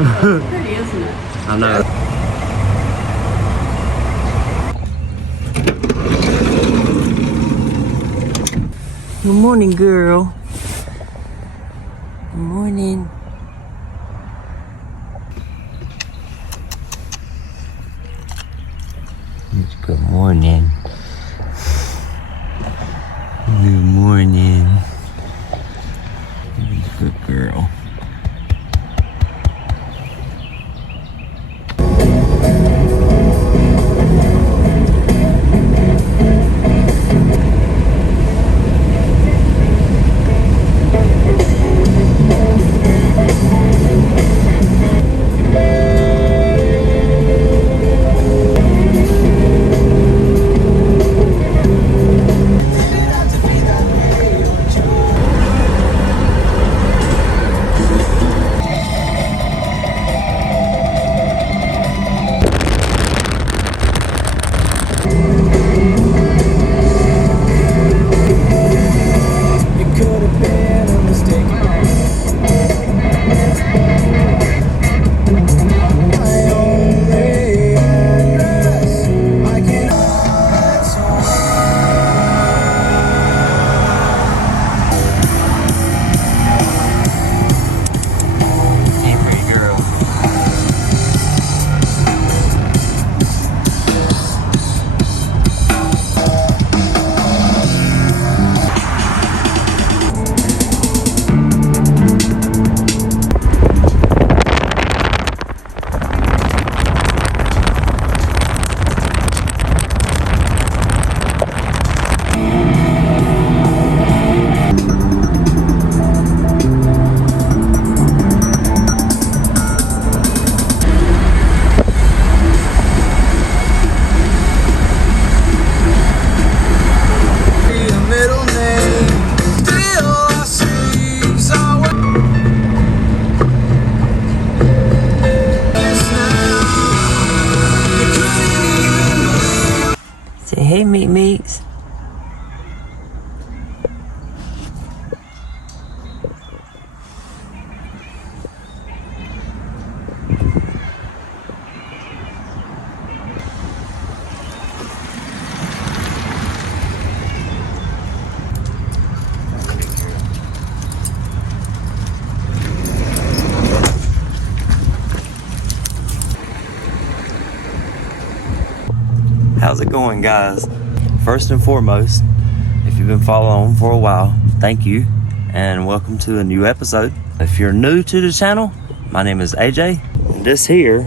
Pretty, isn't it? I know. Good morning, girl. Good morning. Good morning. Good morning. Good girl. Say hey, meats. How's it going, guys? First and foremost, if you've been following for a while, thank you and welcome to a new episode. If you're new to the channel, my name is AJ. And this here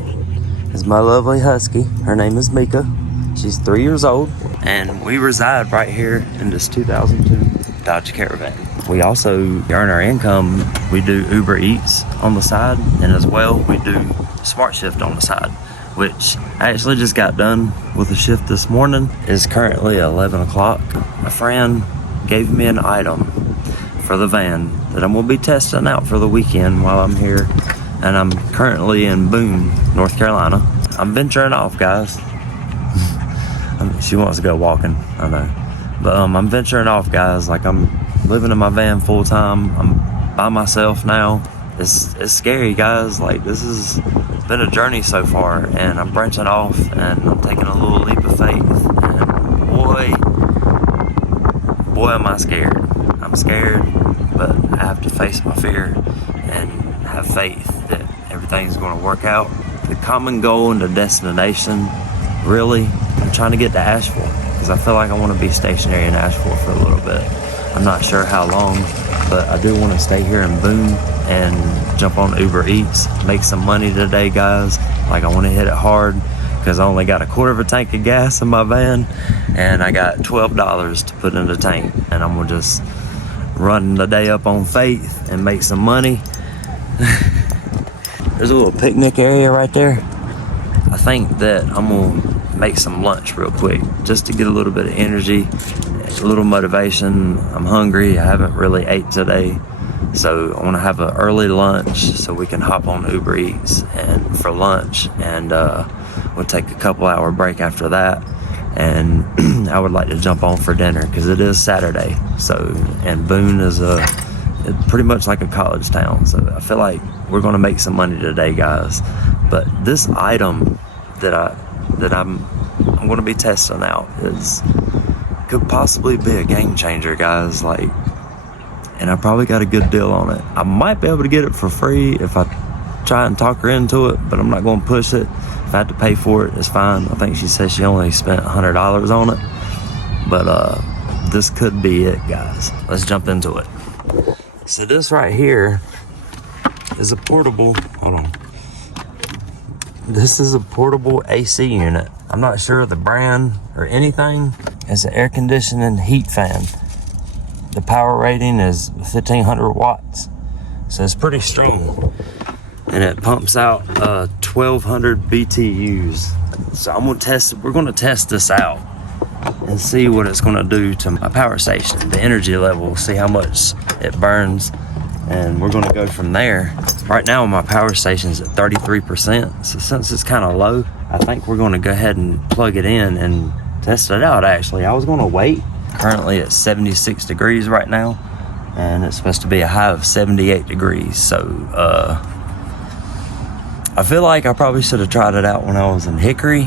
is my lovely husky. Her name is Mika. She's 3 years old and we reside right here in this 2002 Dodge Caravan. We also earn our income. We do Uber Eats on the side, and as well we do Smart Shift on the side, which I actually just got done with a shift this morning. It's currently 11 o'clock. My friend gave me an item for the van that I'm gonna be testing out for the weekend while I'm here. And I'm currently in Boone, North Carolina. I'm venturing off, guys. She wants to go walking, I know. But I'm venturing off, guys. Like, I'm living in my van full time. I'm by myself now. It's scary, guys. Like, this has been a journey so far, and I'm branching off and I'm taking a little leap of faith, and boy am I scared. I'm scared, but I have to face my fear and have faith that everything's going to work out. The common goal and the destination, really, I'm trying to get to Asheville because I feel like I want to be stationary in Asheville for a little bit. I'm not sure how long, but I do want to stay here in Boone and jump on Uber Eats, make some money today, guys. Like, I want to hit it hard because I only got a quarter of a tank of gas in my van and I got $12 to put in the tank, and I'm gonna just run the day up on faith and make some money. There's a little picnic area right there. I think that I'm gonna make some lunch real quick just to get a little bit of energy, a little motivation. I'm hungry. I haven't really ate today. So I want to have an early lunch so we can hop on Uber Eats and for lunch, and we'll take a couple hour break after that, and I would like to jump on for dinner because it is Saturday. So, and Boone is a it's pretty much like a college town. So I feel like we're gonna make some money today, guys. But this item that I'm gonna be testing out could possibly be a game changer, guys. Like, and I probably got a good deal on it. I might be able to get it for free if I try and talk her into it, but I'm not gonna push it. If I have to pay for it, it's fine. I think she said she only spent $100 on it, but this could be it, guys. Let's jump into it. So this right here is a portable, hold on. This is a portable AC unit. I'm not sure of the brand or anything. It's an air conditioning heat fan. The power rating is 1500 watts. So it's pretty strong. And it pumps out 1200 BTUs. So I'm gonna test it. We're gonna test this out and see what it's gonna do to my power station, the energy level, see how much it burns, and we're gonna go from there. Right now my power station's at 33%, so since it's kind of low, I think we're gonna go ahead and plug it in and test it out. Actually, I was gonna wait. Currently it's 76 degrees right now, and it's supposed to be a high of 78 degrees, so I feel like I probably should have tried it out when I was in Hickory,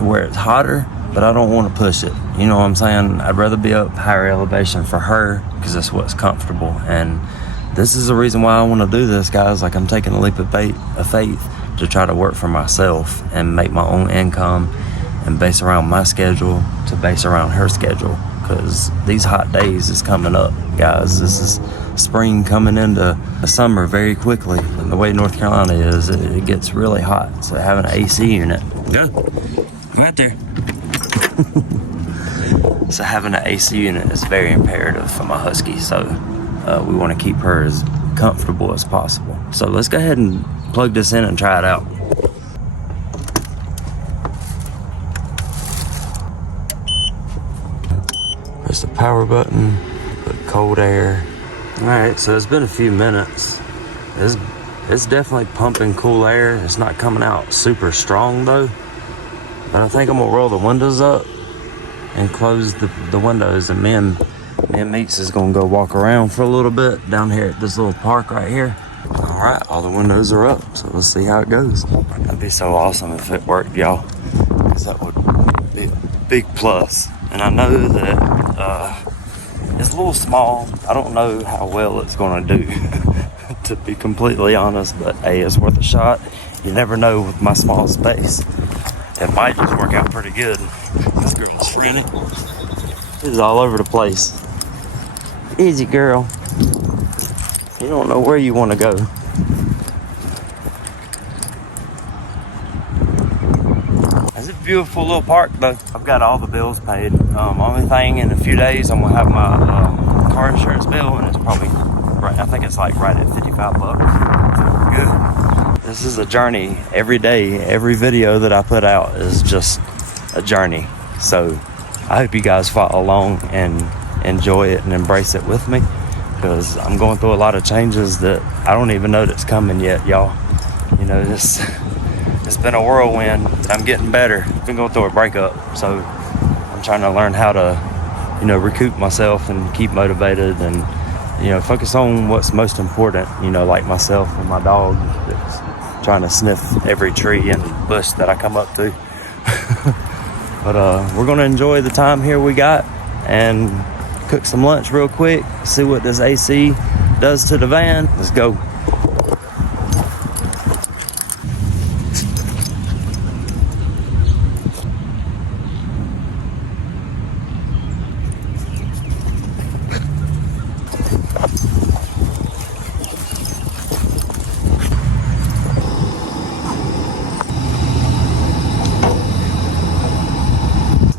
where it's hotter, but I don't want to push it. You know what I'm saying? I'd rather be up higher elevation for her, because that's what's comfortable. And this is the reason why I want to do this, guys. Like, I'm taking a leap of faith to try to work for myself and make my own income and base around my schedule to base around her schedule, because these hot days is coming up, guys. This is spring coming into the summer very quickly. And the way North Carolina is, it gets really hot. So having an AC unit, go out there. So having an AC unit is very imperative for my Husky. So we want to keep her as comfortable as possible. So let's go ahead and plug this in and try it out. Press the power button, put cold air. All right, so it's been a few minutes. It's definitely pumping cool air. It's not coming out super strong though. But I think I'm gonna roll the windows up and close the windows, and me and Meeks is gonna go walk around for a little bit down here at this little park right here. All right, all the windows are up, so let's see how it goes. That'd be so awesome if it worked, y'all, because that would be a big plus. And I know that it's a little small. I don't know how well it's gonna do, to be completely honest, but hey, it's worth a shot. You never know with my small space. It might just work out pretty good. This girl's running. She's all over the place. Easy, girl. You don't know where you want to go. It's a beautiful little park, though. I've got all the bills paid. Only thing, in a few days, I'm gonna have my car insurance bill, and it's probably right. I think it's like right at $55. Good. This is a journey every day. Every video that I put out is just a journey. So I hope you guys follow along and enjoy it and embrace it with me, because I'm going through a lot of changes that I don't even know that's coming yet, y'all. You know, it's been a whirlwind. I'm getting better. I've been going through a breakup, so I'm trying to learn how to, you know, recoup myself and keep motivated and, you know, focus on what's most important, you know, like myself and my dog that's trying to sniff every tree and bush that I come up to. But we're gonna enjoy the time here we got and cook some lunch real quick, see what this AC does to the van. Let's go.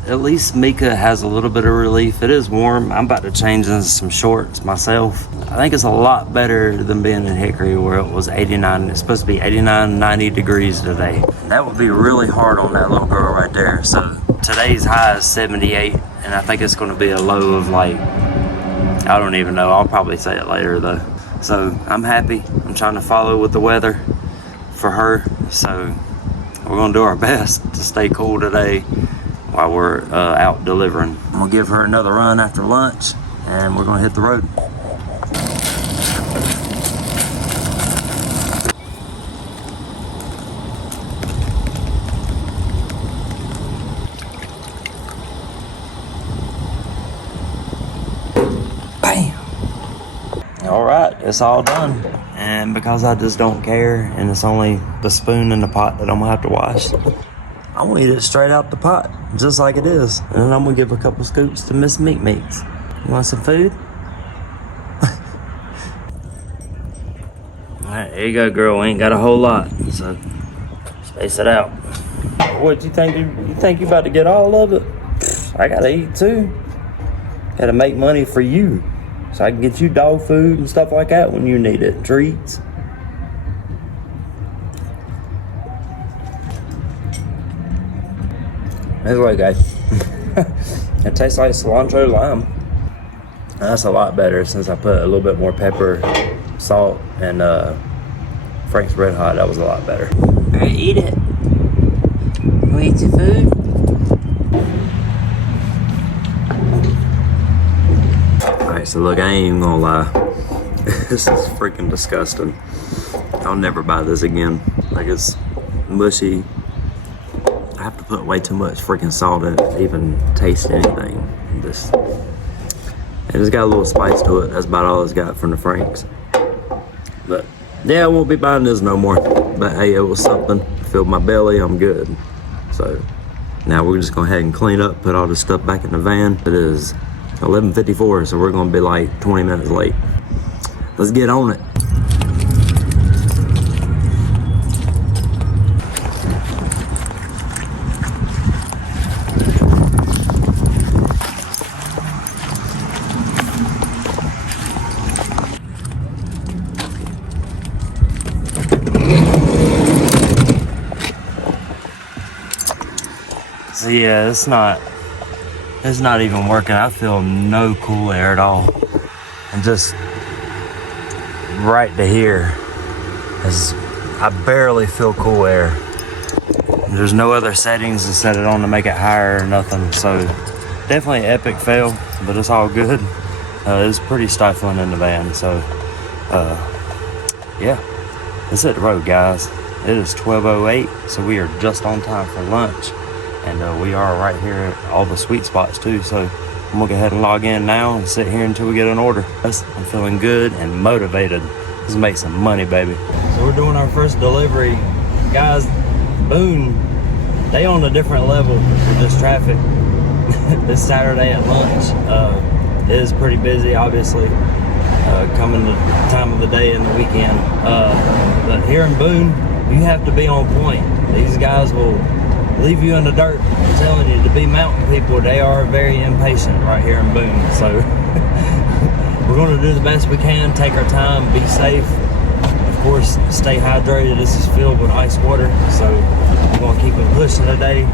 At least Mika has a little bit of relief. It is warm. I'm about to change into some shorts myself. I think it's a lot better than being in Hickory, where it was 89. It's supposed to be 89, 90 degrees today. That would be really hard on that little girl right there. So today's high is 78, and I think it's going to be a low of like, I don't even know. I'll probably say it later though. So I'm happy. I'm trying to follow with the weather for her. So we're going to do our best to stay cool today while we're out delivering. I'm gonna give her another run after lunch, and we're gonna hit the road. All right, it's all done. And because I just don't care, and it's only the spoon in the pot that I'm gonna have to wash, I'm gonna eat it straight out the pot, just like it is. And then I'm gonna give a couple scoops to Miss Meat Meats. You want some food? All right, there you go, girl. We ain't got a whole lot, so space it out. What you think? You think you about to get all of it? I gotta eat too. Gotta make money for you, so I can get you dog food and stuff like that when you need it. Treats. That's right, guys. It tastes like cilantro lime. That's a lot better since I put a little bit more pepper, salt, and Frank's Red Hot. That was a lot better. All right, eat it. Want to eat your food? Alright, so look, I ain't even gonna lie. This is freaking disgusting. I'll never buy this again. Like, it's mushy. I have to put way too much freaking salt in it to even taste anything. And it's got a little spice to it. That's about all it's got from the Franks. But yeah, I won't be buying this no more. But hey, it was something. Filled my belly, I'm good. So now we're just going ahead and clean up, put all this stuff back in the van. It is 11:54, so we're gonna be like 20 minutes late. Let's get on it. So yeah, it's not even working. I feel no cool air at all. And just right to here, I barely feel cool air. There's no other settings to set it on to make it higher or nothing. So definitely an epic fail, but it's all good. It's pretty stifling in the van. So yeah, let's hit the road, guys. It is 12:08, so we are just on time for lunch. And we are right here at all the sweet spots too. So I'm gonna go ahead and log in now and sit here until we get an order. I'm feeling good and motivated. Let's make some money, baby. So we're doing our first delivery. Guys, Boone, they on a different level with this traffic. This Saturday at lunch, it is pretty busy, obviously, coming the time of the day and the weekend. But here in Boone, you have to be on point. These guys will leave you in the dirt. I'm telling you, to be mountain people, they are very impatient right here in Boone. So we're going to do the best we can, take our time, be safe. Of course, stay hydrated. This is filled with ice water, so we're going to keep it pushing today,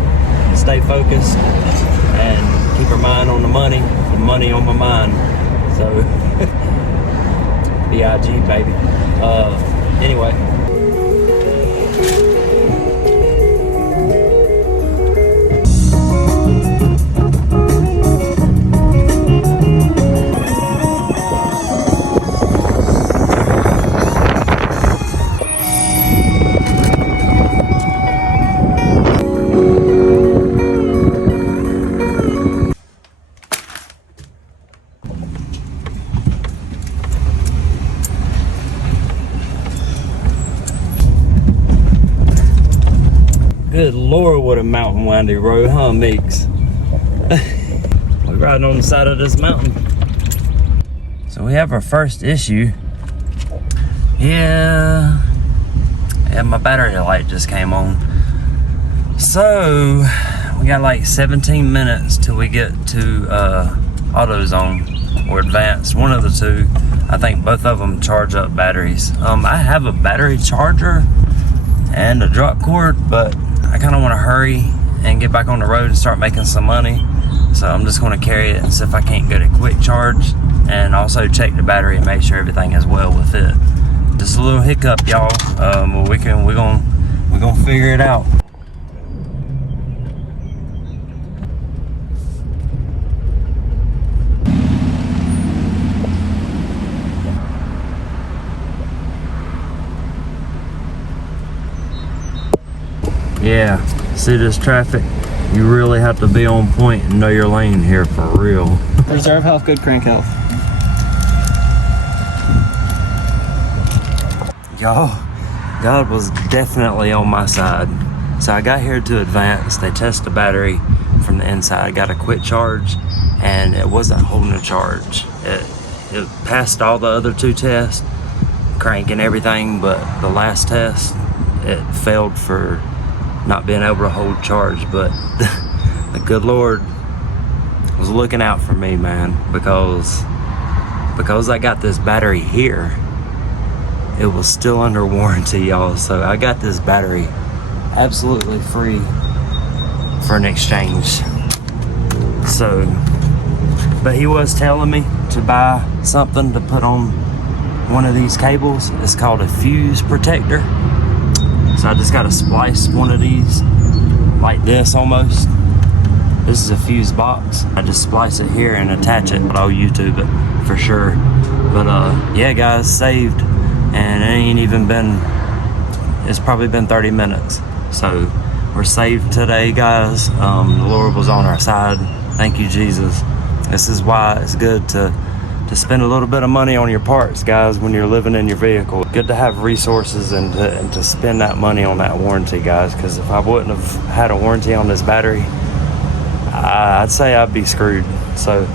stay focused, and keep our mind on the money on my mind. So B.I.G. baby. Anyway. Good Lord, what a mountain windy road, huh, Meeks? We're riding on the side of this mountain. So we have our first issue. Yeah, my battery light just came on. So we got like 17 minutes till we get to AutoZone or Advanced, one of the two. I think both of them charge up batteries. I have a battery charger and a drop cord, but I kind of want to hurry and get back on the road and start making some money. So I'm just going to carry it and see if I can't get a quick charge, and also check the battery and make sure everything is well with it. Just a little hiccup, y'all. We're gonna figure it out. Yeah, see this traffic? You really have to be on point and know your lane here for real. Reserve health, good crank health. y'all, God was definitely on my side. So I got here to Advance. They test the battery from the inside. I got a quick charge, and it wasn't holding a charge. It passed all the other 2 tests, crank and everything, but the last test, it failed for not being able to hold charge. But the good Lord was looking out for me, man, because I got this battery here. It was still under warranty, y'all. So I got this battery absolutely free for an exchange. So, but he was telling me to buy something to put on one of these cables. It's called a fuse protector. So I just got to splice one of these like this almost. This is a fuse box. I just splice it here and attach it. I'll YouTube it for sure. But yeah, guys, saved. And it ain't even been, it's probably been 30 minutes. So we're saved today, guys. The Lord was on our side. Thank you, Jesus. This is why it's good to spend a little bit of money on your parts, guys, when you're living in your vehicle. Good to have resources and to spend that money on that warranty, guys, because if I wouldn't have had a warranty on this battery, I'd say I'd be screwed. So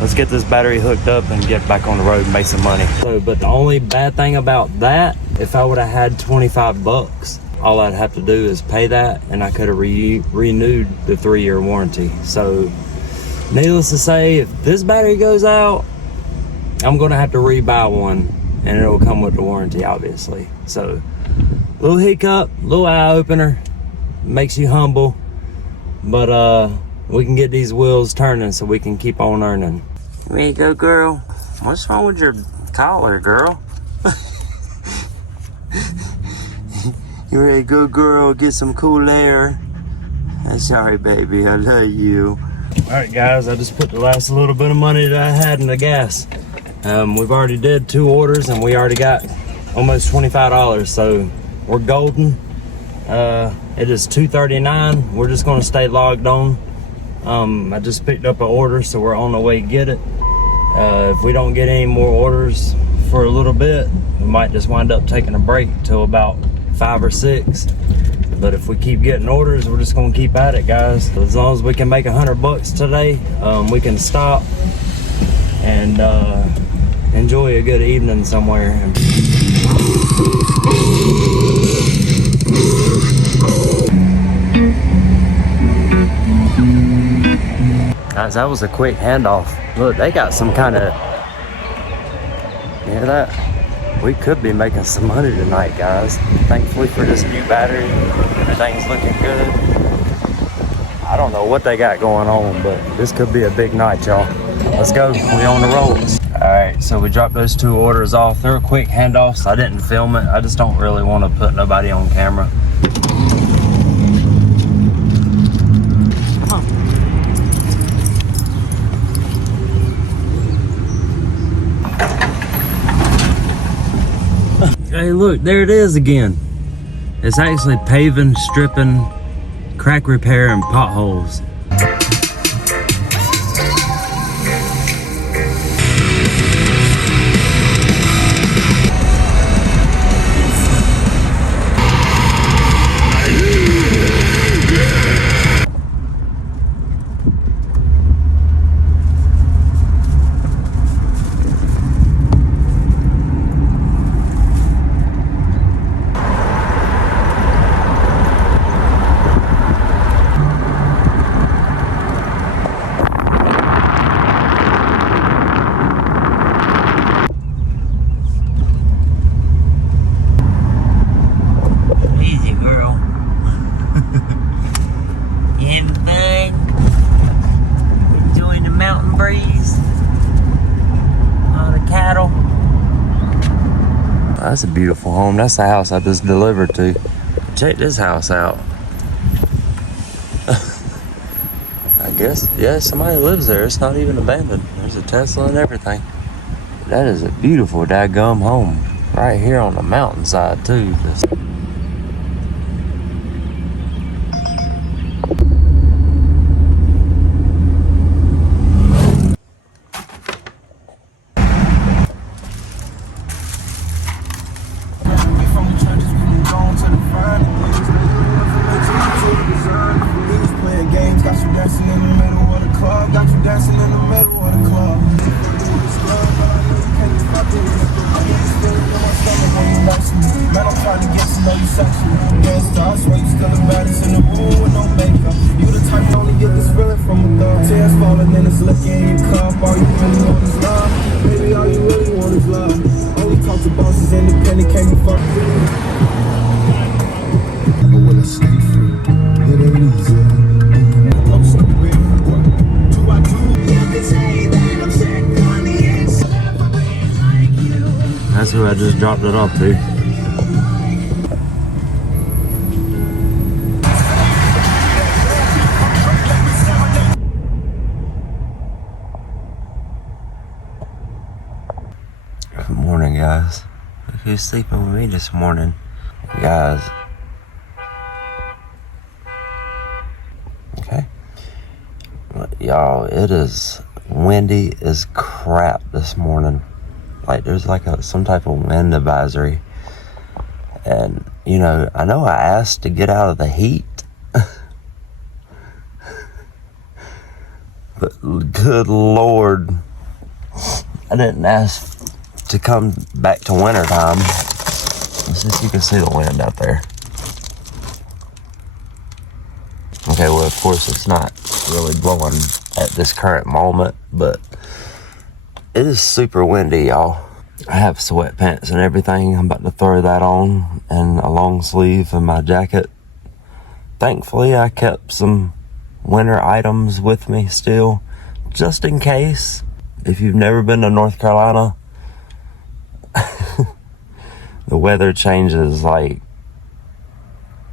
let's get this battery hooked up and get back on the road and make some money. So, but the only bad thing about that, if I would have had 25 bucks, all I'd have to do is pay that, and I could have renewed the 3-year warranty. So needless to say, if this battery goes out, I'm gonna have to rebuy one, and it'll come with the warranty, obviously. So little hiccup, little eye opener, makes you humble, but we can get these wheels turning so we can keep on earning. There you go, girl. What's wrong with your collar, girl? You ready to go, girl? Get some cool air. Sorry, baby. I love you. All right, guys. I just put the last little bit of money that I had in the gas. We've already did 2 orders, and we already got almost $25. So we're golden. It is 2:39. We're just gonna stay logged on. I just picked up an order, so we're on the way to get it. If we don't get any more orders for a little bit, we might just wind up taking a break till about 5 or 6. But if we keep getting orders, we're just gonna keep at it, guys. As long as we can make $100 today, we can stop and enjoy a good evening somewhere. Guys, that was a quick handoff. Look, they got some kind of, you hear that? We could be making some money tonight, guys. Thankfully for this new battery, everything's looking good. I don't know what they got going on, but this could be a big night, y'all. Let's go, we on the rolls. All right, so we dropped those 2 orders off. They're quick handoffs. I didn't film it. I just don't really want to put nobody on camera. Hey, look, there it is again. It's actually paving, stripping, crack repair, and potholes. That's a beautiful home. That's the house I just delivered to. Check this house out. I guess, yeah, somebody lives there. It's not even abandoned. There's a Tesla and everything. That is a beautiful daggum home. Right here on the mountainside too. Just That's who I just dropped it off to. Good morning, guys. Look who's sleeping with me this morning. Guys. Okay. Y'all, it is windy as crap this morning. Like, there's like some type of wind advisory. And, you know I asked to get out of the heat. But good Lord, I didn't ask to come back to winter time. Let's see if you can see the wind out there. Okay, well, of course, it's not really blowing at this current moment, but it is super windy, y'all. I have sweatpants and everything. I'm about to throw that on, and a long sleeve and my jacket. Thankfully, I kept some winter items with me still, just in case. If you've never been to North Carolina, the weather changes like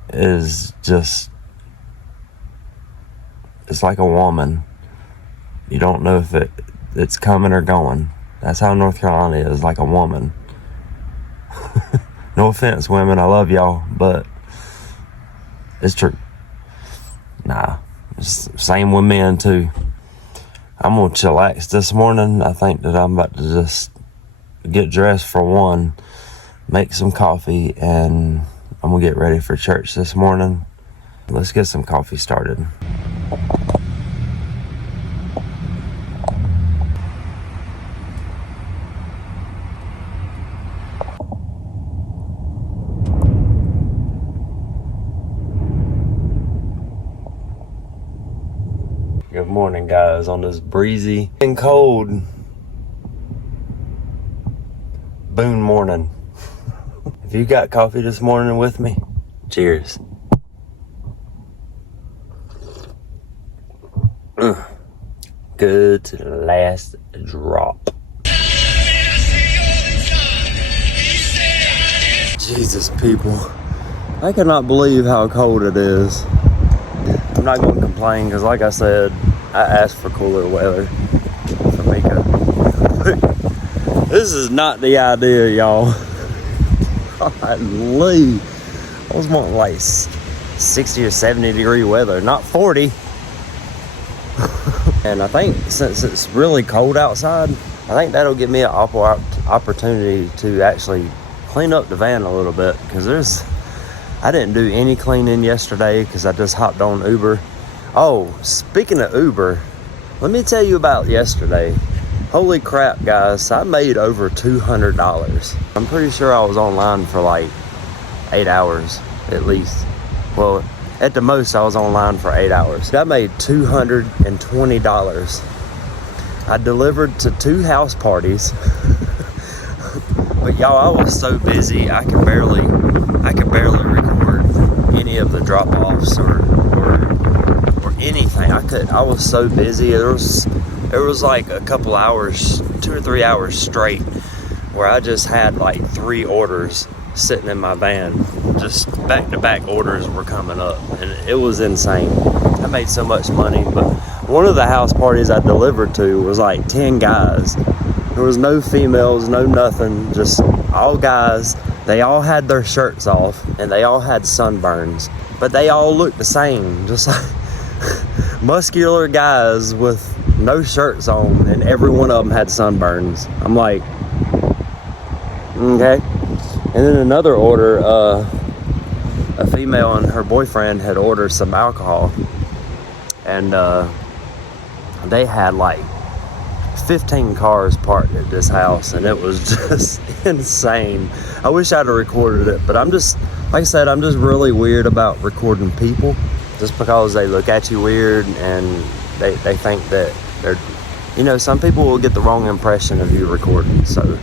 it's like a woman. You don't know if it's coming or going. That's how North Carolina is, like a woman. No offense, women, I love y'all, but it's true. Nah, it's same with men too. I'm gonna chillax this morning. I think that I'm about to just get dressed for one, make some coffee, and I'm gonna get ready for church this morning. Let's get some coffee started. Good morning, guys, on this breezy and cold Boone morning. If you got coffee this morning with me, cheers. Good to the last drop. Jesus, people, I cannot believe how cold it is. I'm not going to complain because, like I said, I asked for cooler weather for Mika. This is not the idea, y'all. Golly. I was wanting like 60 or 70 degree weather, not 40. And I think since it's really cold outside, I think that'll give me an opportunity to actually clean up the van a little bit, because I didn't do any cleaning yesterday because I just hopped on Uber. Oh, speaking of Uber, let me tell you about yesterday. Holy crap, guys, I made over $200. I'm pretty sure I was online for like 8 hours at least. Well, at the most, I was online for 8 hours. I made $220. I delivered to 2 house parties. But y'all, I was so busy, I could barely record any of the drop-offs or anything. I was so busy. There was like a couple hours, 2 or 3 hours straight, where I just had like 3 orders sitting in my van. Just back-to-back orders were coming up, and it was insane. I made so much money. But one of the house parties I delivered to was like 10 guys. There was no females, no nothing, just all guys. They all had their shirts off, and they all had sunburns, but they all looked the same, just like muscular guys with no shirts on, and every one of them had sunburns. I'm like, okay. And then another order, a female and her boyfriend had ordered some alcohol, and they had like 15 cars parked at this house, and it was just insane. I wish I'd have recorded it, but I'm just, like I said, I'm just really weird about recording people, just because they look at you weird and they think that they're, some people will get the wrong impression of you recording. So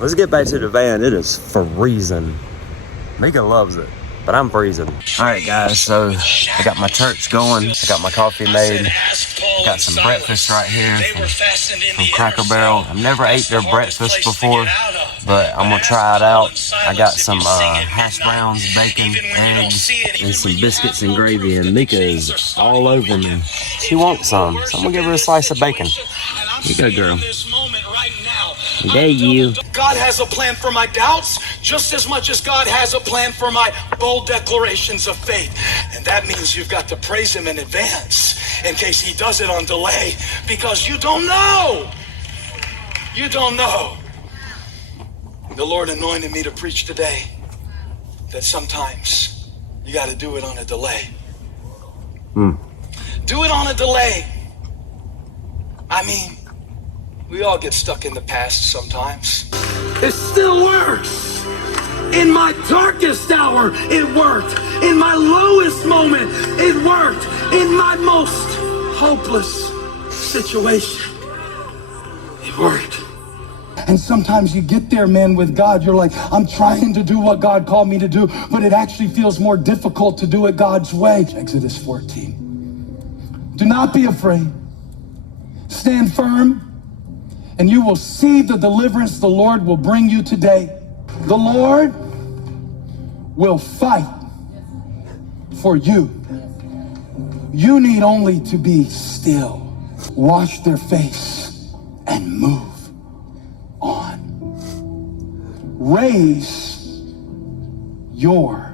let's get back to the van. It is freezing. Mika loves it. but I'm freezing. All right, guys, so I got my church going. I got my coffee made. Got some breakfast right here from Cracker Barrel. I've never ate their breakfast before, but I'm gonna try it out. I got some hash browns, bacon, eggs, and some biscuits and gravy, and Mika is all over me. She wants some, so I'm gonna give her a slice of bacon. Here you go, girl. There you. God has a plan for my doubts just as much as God has a plan for my bold declarations of faith. And that means you've got to praise him in advance in case he does it on delay, because you don't know. You don't know. The Lord anointed me to preach today that sometimes you got to do it on a delay. Do it on a delay. I mean, we all get stuck in the past sometimes. It still works. In my darkest hour, it worked. In my lowest moment, it worked. In my most hopeless situation, it worked. And sometimes you get there, man, with God, you're like, I'm trying to do what God called me to do, but it actually feels more difficult to do it God's way. Exodus 14. Do not be afraid. Stand firm, and you will see the deliverance the Lord will bring you today. The Lord will fight for you. You need only to be still. Wash their face and move on. Raise your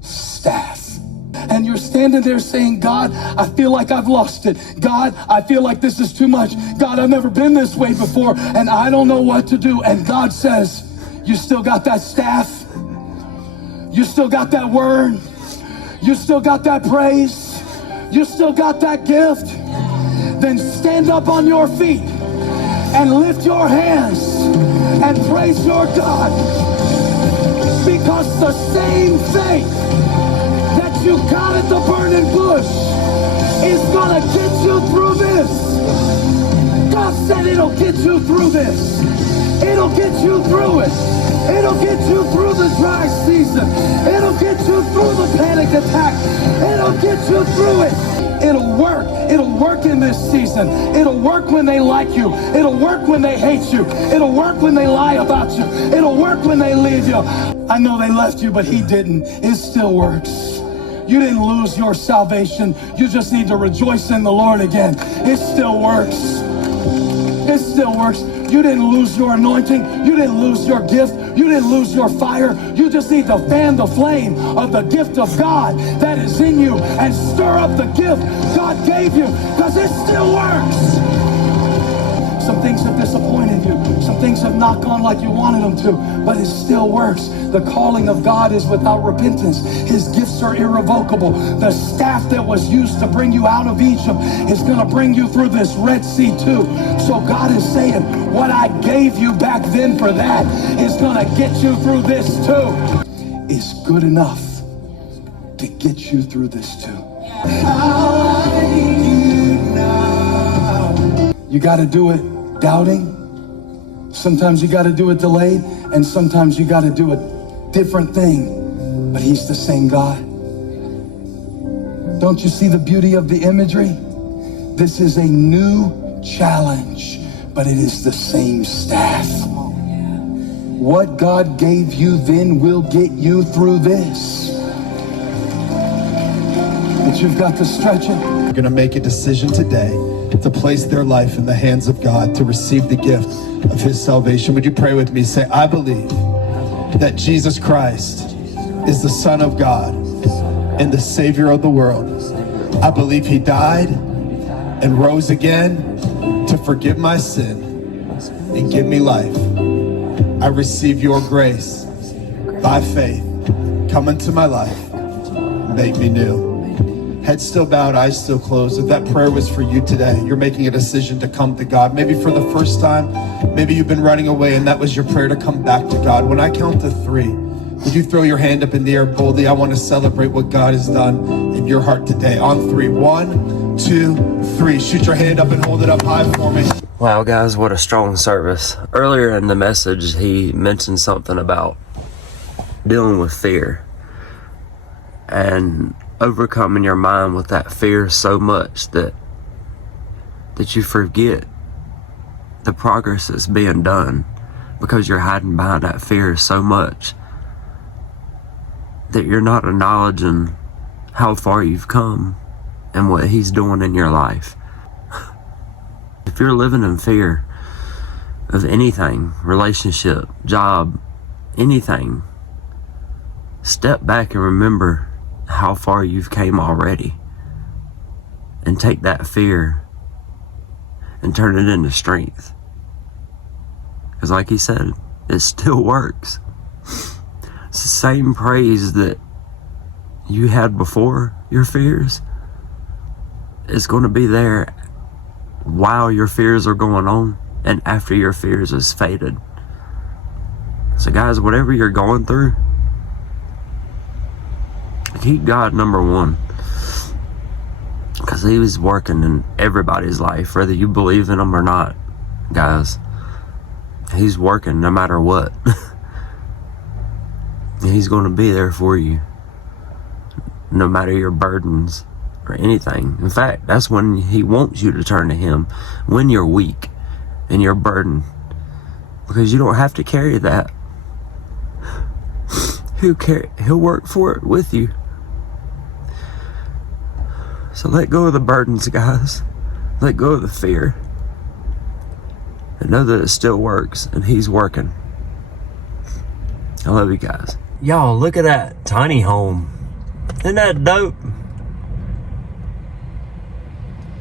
staff. And you're standing there saying, God, I feel like I've lost it. God, I feel like this is too much. God, I've never been this way before, and I don't know what to do. And God says, you still got that staff? You still got that word? You still got that praise? You still got that gift? Then stand up on your feet and lift your hands and praise your God, because the same faith that you got at the burning bush is gonna get you through this. God said it'll get you through this. It'll get you through it. It'll get you through the dry season. It'll get you through the panic attack. It'll get you through it. It'll work. It'll work in this season. It'll work when they like you. It'll work when they hate you. It'll work when they lie about you. It'll work when they leave you. I know they left you, but he didn't. It still works. You didn't lose your salvation. You just need to rejoice in the Lord again. It still works. It still works. You didn't lose your anointing. You didn't lose your gift. You didn't lose your fire. You just need to fan the flame of the gift of God that is in you and stir up the gift God gave you, because it still works. Some things have disappointed you. Some things have not gone like you wanted them to, but it still works. The calling of God is without repentance. His gifts are irrevocable. The staff that was used to bring you out of Egypt is going to bring you through this Red Sea too. So God is saying, what I gave you back then for that is going to get you through this too. It's good enough to get you through this too. You got to do it doubting. Sometimes you got to do it delayed, and sometimes you got to do a different thing, but he's the same God. Don't you see the beauty of the imagery? This is a new challenge, but it is the same staff. What God gave you then will get you through this. But you've got to stretch it. You're going to make a decision today to place their life in the hands of God, to receive the gift of his salvation. Would you pray with me? Say, I believe that Jesus Christ is the Son of God and the Savior of the world. I believe he died and rose again to forgive my sin and give me life. I receive your grace by faith. Come into my life. Make me new. Head still bowed, eyes still closed. If that prayer was for you today, you're making a decision to come to God. Maybe for the first time, maybe you've been running away and that was your prayer to come back to God. When I count to 3, would you throw your hand up in the air boldly? I want to celebrate what God has done in your heart today. On 3, 1, 2, 3. Shoot your hand up and hold it up high for me. Wow, guys, what a strong service. Earlier in the message, he mentioned something about dealing with fear. and overcoming your mind with that fear so much that you forget the progress that's being done, because you're hiding behind that fear so much that you're not acknowledging how far you've come and what he's doing in your life. If you're living in fear of anything, relationship, job, anything, step back and remember how far you've came already, and take that fear and turn it into strength. Because like he said, it still works. It's the same praise that you had before your fears. It's going to be there while your fears are going on and after your fears has faded. So guys, whatever you're going through, keep God number one, because he was working in everybody's life, whether you believe in him or not. Guys, he's working no matter what. He's going to be there for you no matter your burdens or anything. In fact, that's when he wants you to turn to him, when you're weak and you're burdened, because you don't have to carry that. He'll work for it with you. So let go of the burdens, guys. Let go of the fear. And know that it still works, and he's working. I love you guys. Y'all, look at that tiny home. Isn't that dope?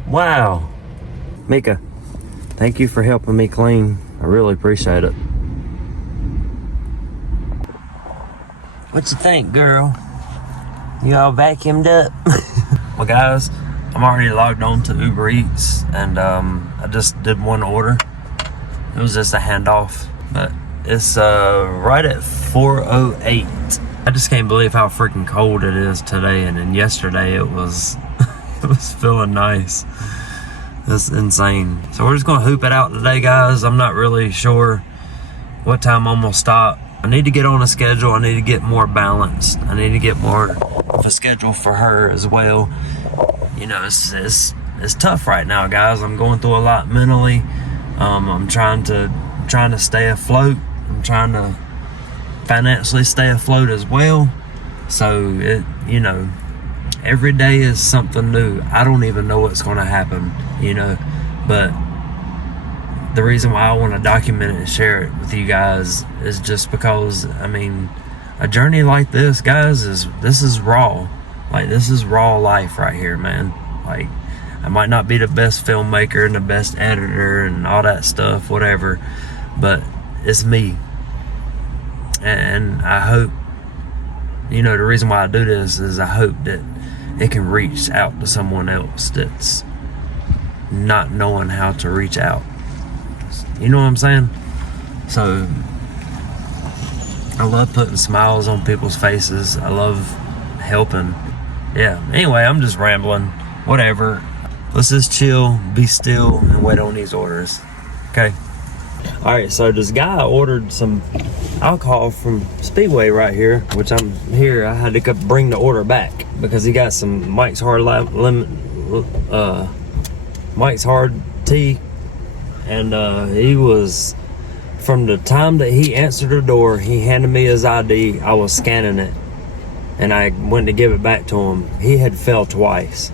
Wow. Mika, thank you for helping me clean. I really appreciate it. What you think, girl? You all vacuumed up? Well, guys, I'm already logged on to Uber Eats, and I just did one order. It was just a handoff, but it's right at 4:08. I just can't believe how freaking cold it is today, and then yesterday it was it was feeling nice. That's insane. So we're just gonna hoop it out today, guys. I'm not really sure what time I'm gonna stop. I need to get on a schedule. I need to get more balanced. I need to get more of a schedule for her as well. You know, it's tough right now, guys. I'm going through a lot mentally. I'm trying to stay afloat. I'm trying to financially stay afloat as well. So it, you know, every day is something new. I don't even know what's going to happen, you know, but the reason why I want to document it and share it with you guys is just because, I mean, a journey like this, guys, this is raw. Like, this is raw life right here, man. Like, I might not be the best filmmaker and the best editor and all that stuff, whatever, but it's me. And I hope, you know, the reason why I do this is I hope that it can reach out to someone else that's not knowing how to reach out. You know what I'm saying? So I love putting smiles on people's faces. I love helping. Yeah, anyway, I'm just rambling. Whatever. Let's just chill, be still, and wait on these orders. Okay? Alright, so this guy ordered some alcohol from Speedway right here, which I'm here. I had to bring the order back because he got some Mike's Hard Mike's Hard tea, and he was, from the time that he answered the door, he handed me his ID. I was scanning it, and I went to give it back to him. He had fell twice.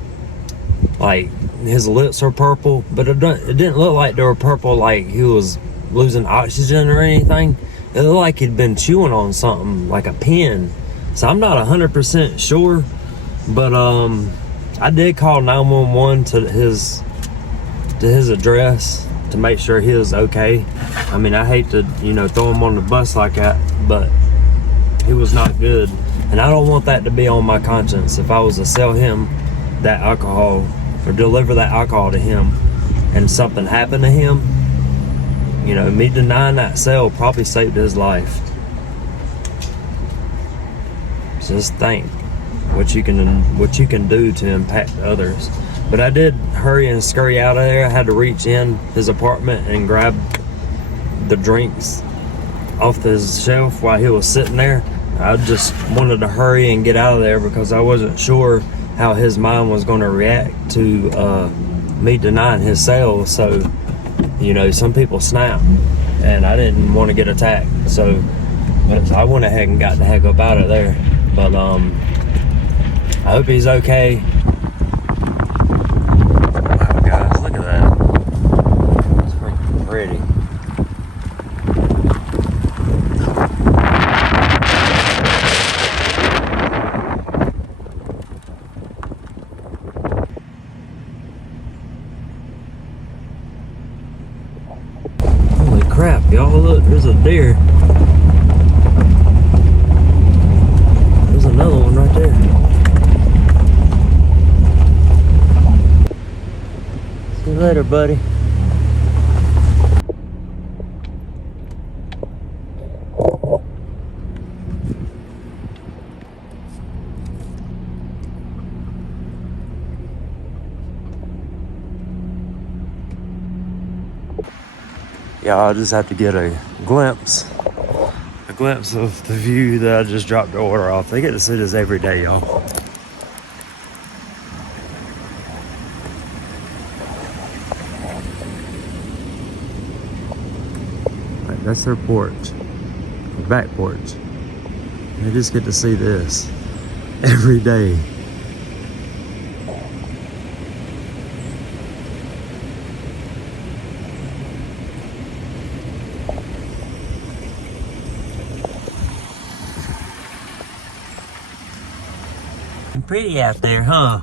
Like, his lips are purple, but it didn't look like they were purple like he was losing oxygen or anything. It looked like he'd been chewing on something, like a pin. So I'm not 100% sure, but I did call 911 to his address to make sure he was okay. I mean, I hate to, you know, throw him on the bus like that, but he was not good, and I don't want that to be on my conscience if I was to sell him that alcohol or deliver that alcohol to him and something happened to him. You know, me denying that sale probably saved his life. Just think what you can do to impact others. But I did hurry and scurry out of there. I had to reach in his apartment and grab the drinks off his shelf while he was sitting there. I just wanted to hurry and get out of there because I wasn't sure how his mind was going to react to me denying his sale. So, you know, some people snap, and I didn't want to get attacked. So I went ahead and got the heck up out of there. But I hope he's okay. Wow, guys, look at that. It's freaking pretty. Holy crap, y'all, look, there's a deer. There's another one right there. See you later, buddy. Yeah, I'll just have to get a glimpse of the view that I just dropped the order off. They get to see this every day, y'all. Right, that's their porch, their back porch. They just get to see this every day. Pretty out there, huh?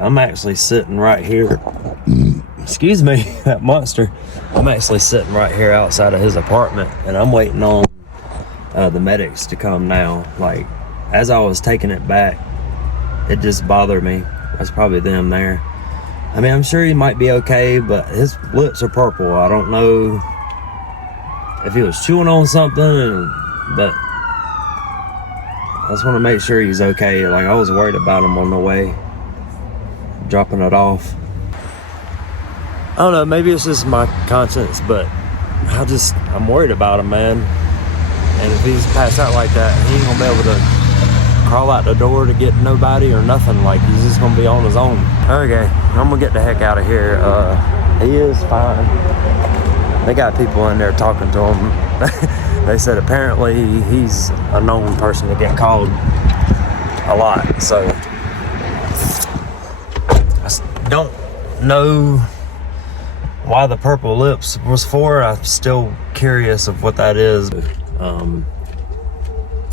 I'm actually sitting right here. Excuse me, that monster. I'm actually sitting right here outside of his apartment, and I'm waiting on the medics to come now. Like, as I was taking it back, it just bothered me. That's probably them there. I mean, I'm sure he might be okay, but his lips are purple. I don't know if he was chewing on something, but I just want to make sure he's okay. Like, I was worried about him on the way, dropping it off. I don't know, maybe it's just my conscience, but I'm worried about him, man. And if he's passed out like that, he ain't gonna be able to crawl out the door to get nobody or nothing. Like, he's just gonna be on his own. Okay, I'm gonna get the heck out of here. He is fine. They got people in there talking to him. They said apparently he's a known person to get called a lot. So I don't know why the purple lips was for. I'm still curious of what that is.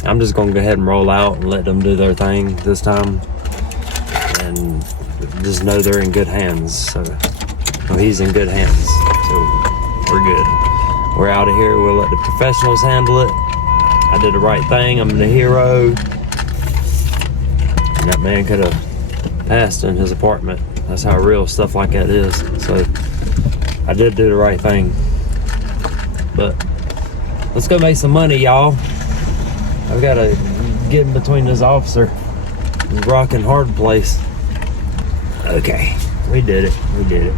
I'm just gonna go ahead and roll out and let them do their thing this time, and just know they're in good hands. So he's in good hands, so we're good. We're out of here. We'll let the professionals handle it. I did the right thing. I'm the hero. And that man could have passed in his apartment. That's how real stuff like that is. So I did do the right thing. But let's go make some money, y'all. I've got to get in between this officer and rock and hard place. Okay, we did it. We did it.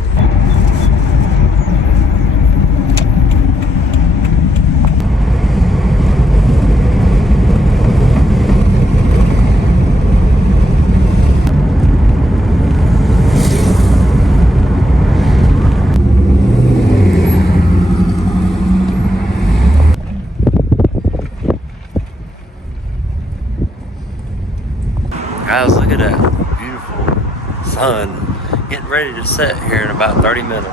Guys, look at that beautiful sun getting ready to set here in about 30 minutes.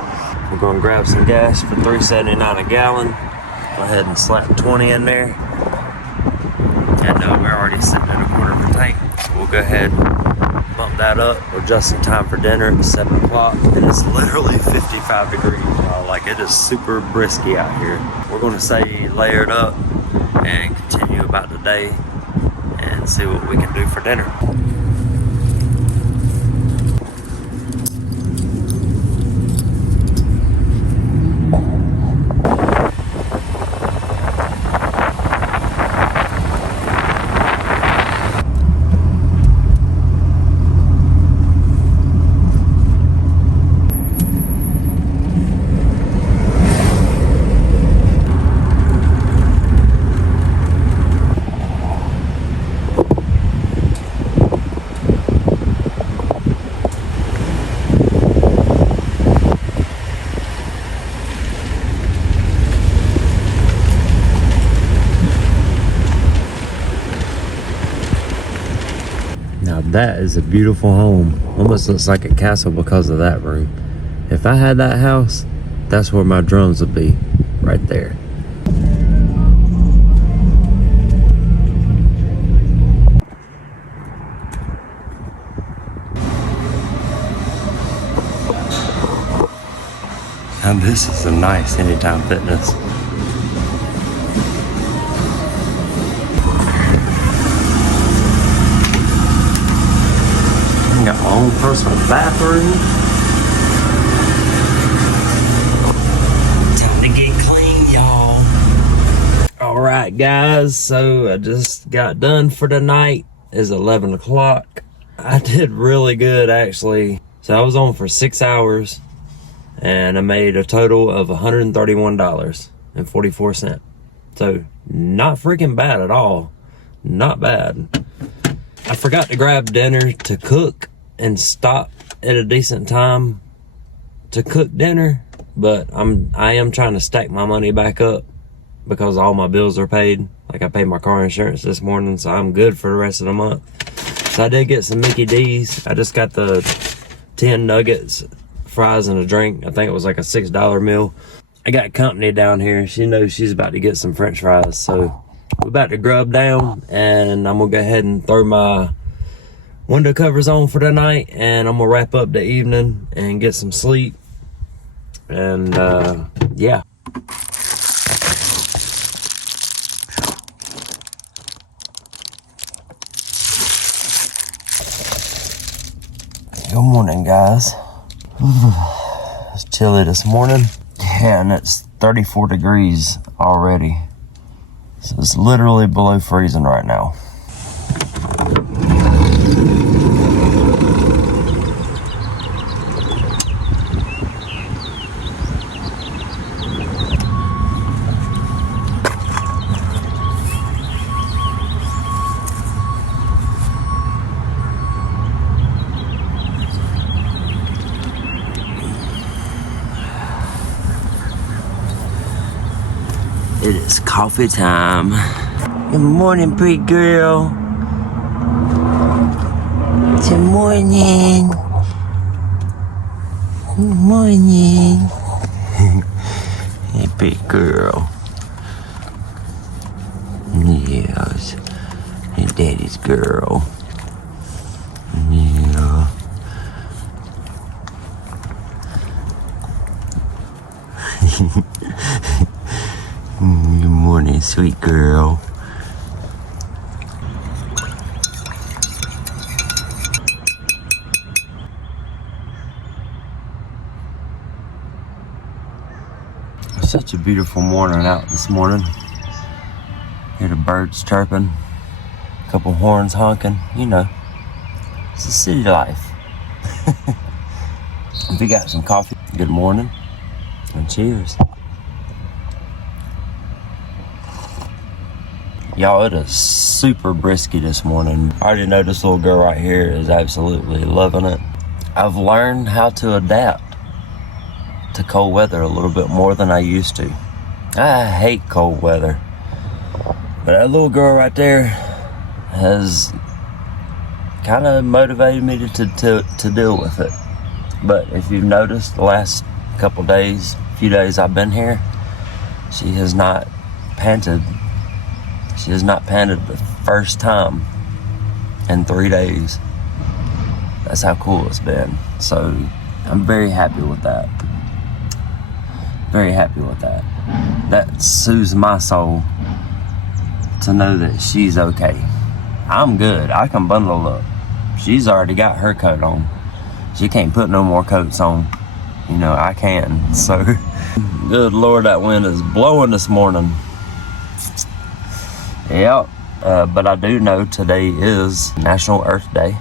We're going to grab some gas for $3.79 a gallon. Go ahead and slap 20 in there. And we're already sitting at a quarter of a tank. So we'll go ahead and bump that up. We're just in time for dinner at 7 o'clock. And it's literally 55 degrees. Like, it is super brisky out here. We're going to stay layered up and continue about the day and see what we can do for dinner. That is a beautiful home. Almost looks like a castle because of that room. If I had that house, that's where my drums would be, right there. Now this is a nice Anytime Fitness. I got my own personal bathroom. Time to get clean, y'all. Alright guys, so I just got done for the night. It's 11 o'clock. I did really good actually. So I was on for 6 hours and I made a total of $131.44. So not freaking bad at all. Not bad. I forgot to grab dinner to cook and stop at a decent time to cook dinner, but I am trying to stack my money back up because all my bills are paid. Like I paid my car insurance this morning, so I'm good for the rest of the month. So I did get some Mickey D's. I just got the 10 nuggets, fries, and a drink. I think it was like a $6 meal. I got company down here. She knows she's about to get some french fries, so we're about to grub down, and I'm gonna go ahead and throw my window covers on for the night, and I'm gonna wrap up the evening and get some sleep. And yeah. Good morning, guys. It's chilly this morning. Yeah, and it's 34 degrees already. So it's literally below freezing right now. It is coffee time. Good morning, pretty girl. Good morning. Good morning. Hey, pretty girl. Yes. Hey, daddy's girl. Yeah. Good morning, sweet girl. It's such a beautiful morning out this morning. Hear the birds chirping, a couple horns honking, you know. It's a city life. If you got some coffee, good morning and cheers. Y'all, it is super brisky this morning. I already know this little girl right here is absolutely loving it. I've learned how to adapt to cold weather a little bit more than I used to. I hate cold weather. But that little girl right there has kind of motivated me to deal with it. But if you've noticed the last few days I've been here, she has not panted. She has not panted the first time in 3 days. That's how cool it's been. So I'm very happy with that. Very happy with that. That soothes my soul to know that she's okay. I'm good. I can bundle up. She's already got her coat on. She can't put no more coats on. You know, I can. So, good Lord, that wind is blowing this morning. Yep, but I do know today is National Earth Day,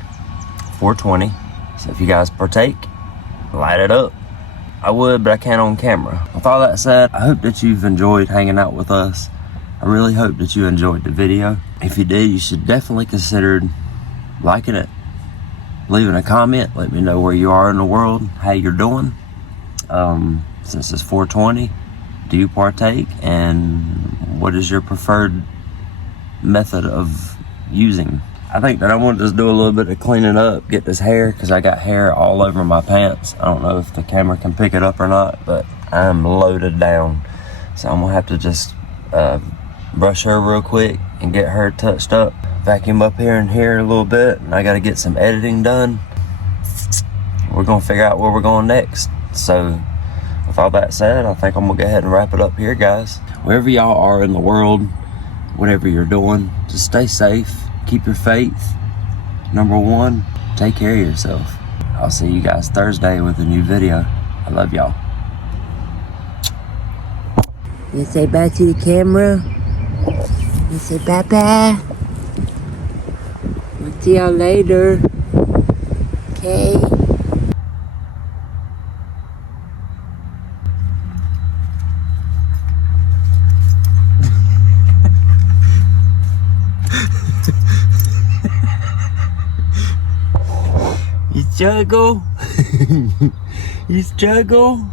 420. So if you guys partake, light it up. I would, but I can't on camera. With all that said, I hope that you've enjoyed hanging out with us. I really hope that you enjoyed the video. If you did, you should definitely consider liking it, leaving a comment, let me know where you are in the world, how you're doing. Since it's 420, do you partake, and what is your preferred method of using I think that I want to just do a little bit of cleaning up, get this hair, because I got hair all over my pants. I don't know if the camera can pick it up or not, but I'm loaded down. So I'm gonna have to just brush her real quick and get her touched up. Vacuum up here and here a little bit, and I gotta get some editing done. We're gonna figure out where we're going next. So with all that said, I think I'm gonna go ahead and wrap it up here, guys. Wherever y'all are in the world, whatever you're doing, just stay safe. Keep your faith. Number one, take care of yourself. I'll see you guys Thursday with a new video. I love y'all. You say bye to the camera. You say bye-bye. We'll see y'all later. Okay? You struggle? You struggle?